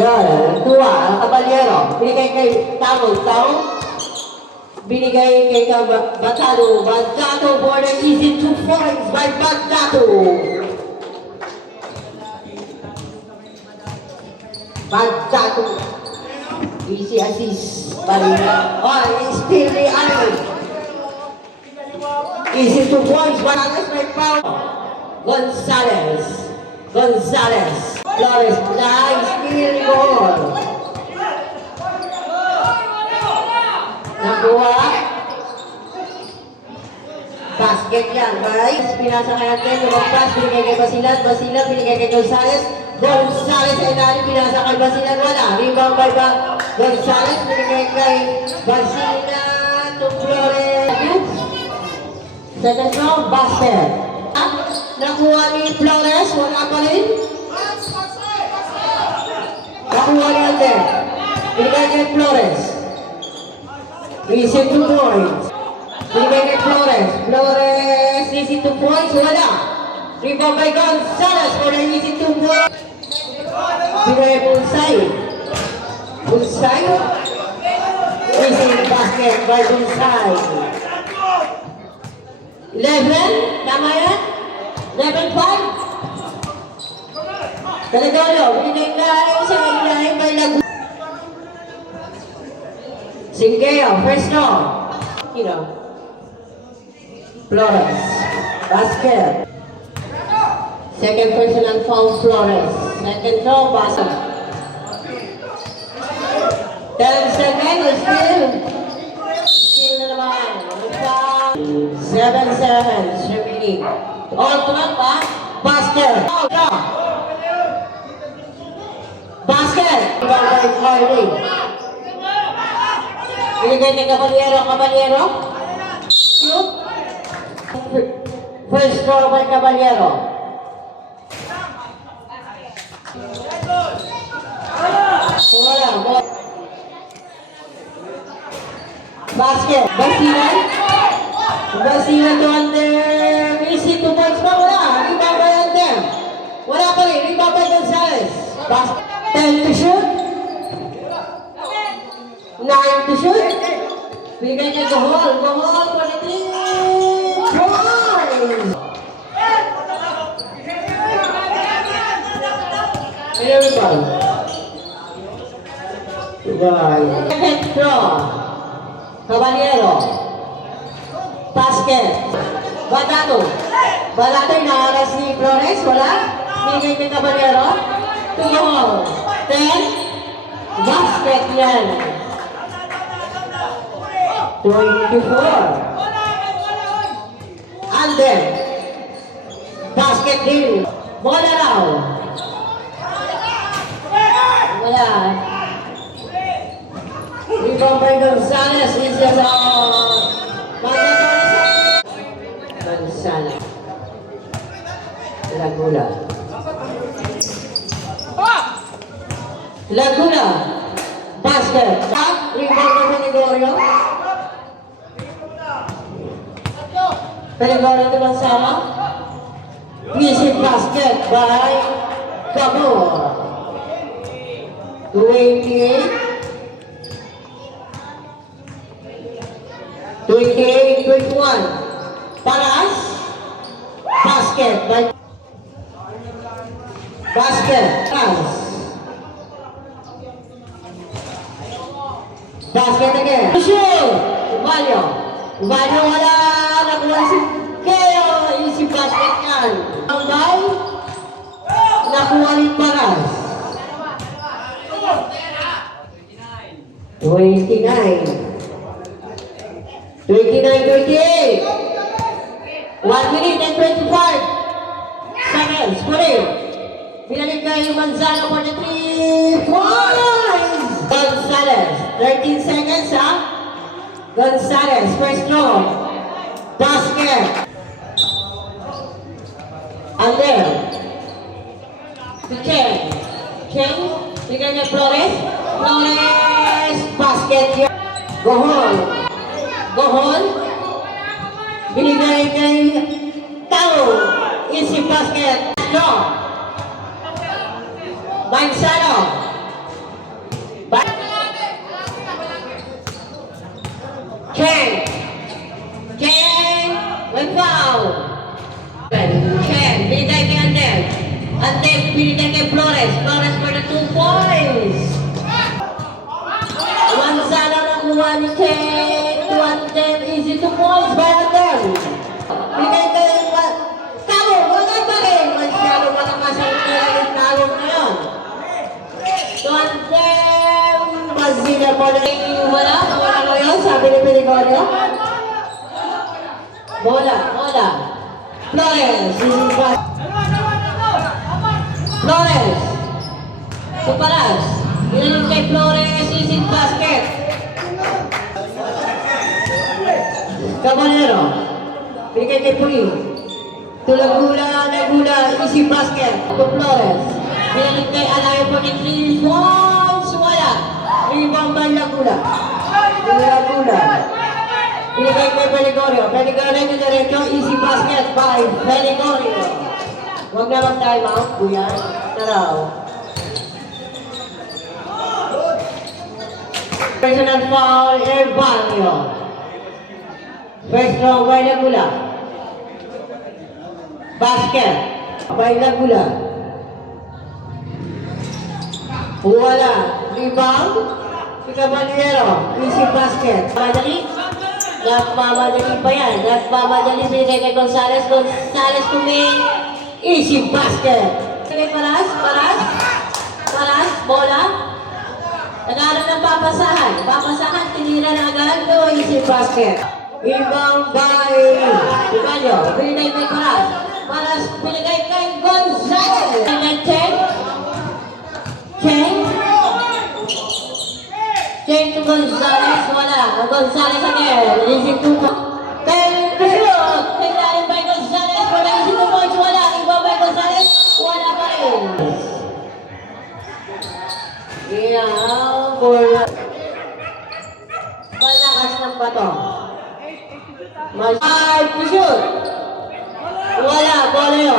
Yan, tuwa, ang kabalyero. Binigay kay Tao. Binigay kay Batalo. Batalo for the easy 2 points by Batalo. Batalo. Easy assist. Still the other. Easy 2 points. Gonzales by Pao. Gonzales. Flores. Nice. Still goal. Nakuha. Basket yan, guys. Pinasa kay natin. Lumagpas. Binigay kay Basilan. Binigay kay Gonzales. Gonzales ay nari. Pinasa kay Basilan. Wala. Rebound by Gonzales. Binigay kay Basilan. To Flores. Second round. Basket. Nakuha ni Flores. Wala pa rin. Nakuha ni Alder. Binigay kay Flores. Easy 2 points. Binigay kay Flores. Easy 2 points. Wala. Rebound by Gonzales for the easy 2 points. Binigay Bunsay. Easy basket by Bunsay. 11. Tama yan? 11-5. Talagalo. Binigay sa ilalim by Laguna. Singeo, first round. Flores. Basket. Second personal foul, Flores. Second throw, Basa. 10 seconds, still na naman. 7 seconds remaining. All tumak pa. Basket. Basket. Binigay ni Caballero. Shoot. First throw by Caballero. Wala. Basket. Basilan to under. Easy 2 points pa. Wala. Rebound by under. Wala pa rin. Rebound by Gonzales. 10 to shoot. 9 to shoot. Bigay niya Gohol for the 3 points. Rebound. Second throw. Caballero. Basket. Batato yung nakaras ni Flores. Wala. Bigay kay Caballero. 2 Gohol. 10. Basket yan. 24. Under. Basket din. Bola raw. Wala. Rebound by Gonzales. Isa sa Gonzales. Laguna. Basket. Rebound by Gregorio. Gregorio naman sama. Easy basket by Camor. 28-21. Paras. Basket by Paras. Basket again. Shoot! Ubalyo wala. Nakuha si Keo. Easy basket yan. Tambay. Nakuha ni Paras. 29-28. 1 minute and 25 seconds. Kulit. Pinalik kayo Manzano for the 3 points. Gonzales. 13 seconds, ha? Gonzales. First throw. Basket. And then, Ken. Bigyan niya Flores. Basket. Gohol. Binigay kay Tao. Easy basket. Manzano. And then, binigay kay Flores. Flores for the 2 points. Gonzalo nakuha ni Ken. To attempt easy 2 points by Adel. Binigay kay Tawag, wala pa rin. Masyado malakas ang kailangan tawag ngayon. To attempt, Basila for the wala ngayon, sabi ni Peligorio. Bola. Flores, Flores. Suparas. Ginanong kay Flores, isip basket. Cabanero. Bigay kay Puli. Tulagula, isip basket. To Flores. Ginanong kay Alayo for the 3 points. Wala. Rebound by Lagula. Binigay kay Peligorio. Peligorio yung diretso, easy basket by Peligorio. Huwag na mag-time out, kuya. Taraw. Personal foul, Erbanio. First row by Lagula. Basket by Lagula. Wala. Rebound. Si Caballero. Easy basket. Madali. Nagmamadali pa yan. Nagmamadali binigay kay Gonzales. Gonzales to make easy basket. Kay Paras. Bola. Nagkaroon ng papasahan. Tinira na agad. No, easy basket. Rebound by Ibanyo. Binigay kay Paras. Paras binigay kay Gonzales. Cheng to Gonzales, wala. Gonzales again. Easy 2 points. Kay Shoot. Tingnan by Gonzales. Wala easy 2 points. Wala. Iba by Gonzales. Wala pa rin. Yeah. Malakas ng bato. Five to shoot. Wala. Bola